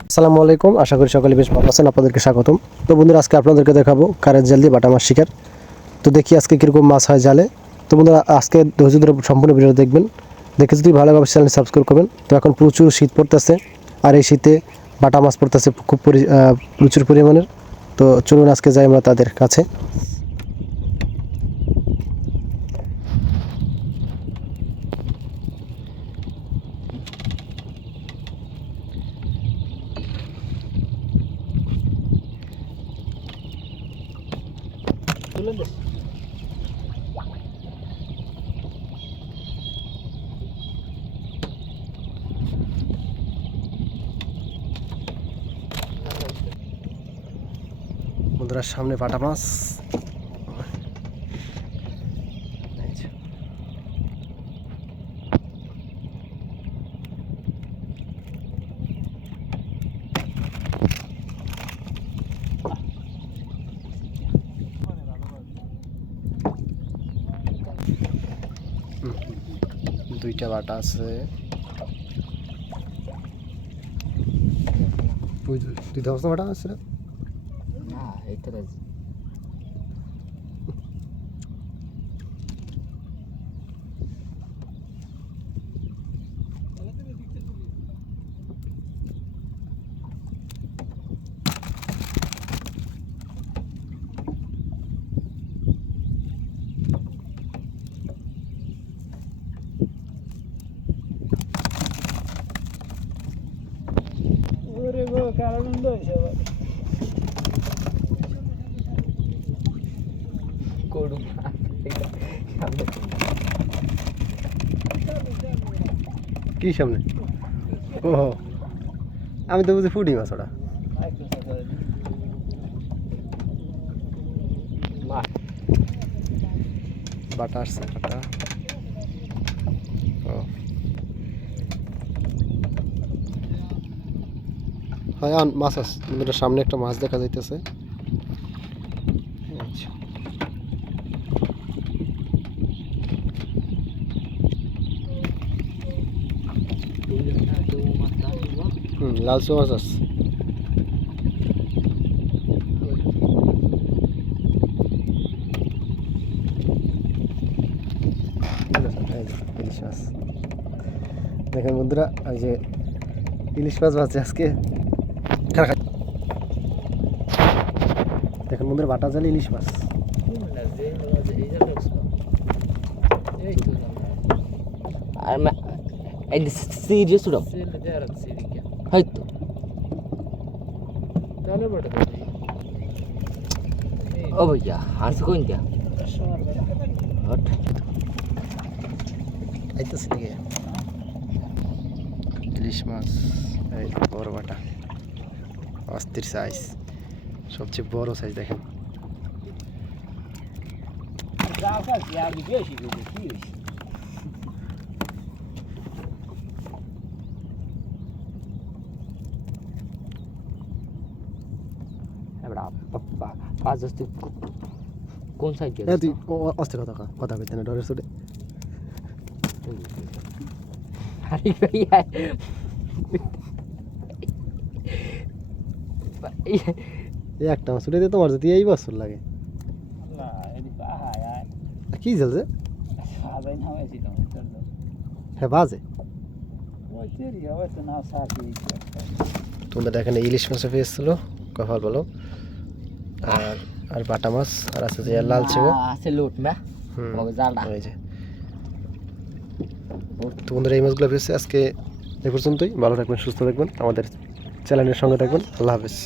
আসসালামু আলাইকুম আশা করি সকলে বেশ ভালো আছেন, আপনাদেরকে স্বাগতম। তো বন্ধুরা, আজকে আপনাদেরকে দেখাবো কারেন্ট জাল দিয়ে বাটা মাছ শিকার। তো দেখি আজকে কীরকম মাছ হয় জালে। তো বন্ধুরা, আজকে ধৈর্য ধরে সম্পূর্ণ ভিডিও দেখবেন। দেখে যদি ভালোভাবে চ্যানেল সাবস্ক্রাইব করবেন। তো এখন প্রচুর শীত পড়তেছে, আর এই শীতে বাটা মাছ পড়তেছে খুব পরি- প্রচুর পরিমাণের। তো চলুন আজকে যাই আমরা তাদের কাছে। বন্ধুরা সামনে পাটা মাছ। দুইটা বাটা আছে। দুই- দুই বাটা আছে? না না কি সামনে? ও আমি তো বুঝি ফুটি মাছ ওটা। বাটা আসছে বাটা। ও হয় মাছ আছে। সামনে একটা মাছ দেখা যাইতেছে। আচ্ছা। লাল চো মাছ আছে। ইলিশ মাছ। দেখেন বন্ধুরা ওই যে ইলিশ মাছ ভাজছে আজকে? দেখেন বন্ধুরা বাটা জালে ইলিশ মাছ আর এই সিরিয়াস উড়াও হয়তো ও ভাইয়া হাসি কোন দিয়া হট আইতেছে দিকে ইলিশ মাছ এই যে বড় বাটা অস্থির সাইজ সবচেয়ে বড় সাইজ দেখেন। পাঁচ দশ কোন সাইড তুই অস্থির কথা কথা কইতে না ডরের চোটে আরে ভাইয়া। এই একটা মাছ দিয়ে তোমার যদি এই বছর লাগে। কি চলছে হ্যাঁ বাজে। তোমরা দেখেন ইলিশ মাছও পেয়েছিল কপাল বলো আর আর বাটা মাছ আর আছে যে লাল ছিল। আছে লোট না? এই যে। তো বন্ধুরা এই মাছগুলো পেয়েছে আজকে এ পর্যন্তই। ভালো থাকবেন সুস্থ থাকবেন। আমাদের চ্যানেলের সঙ্গে থাকবেন। আল্লাহ হাফেজ।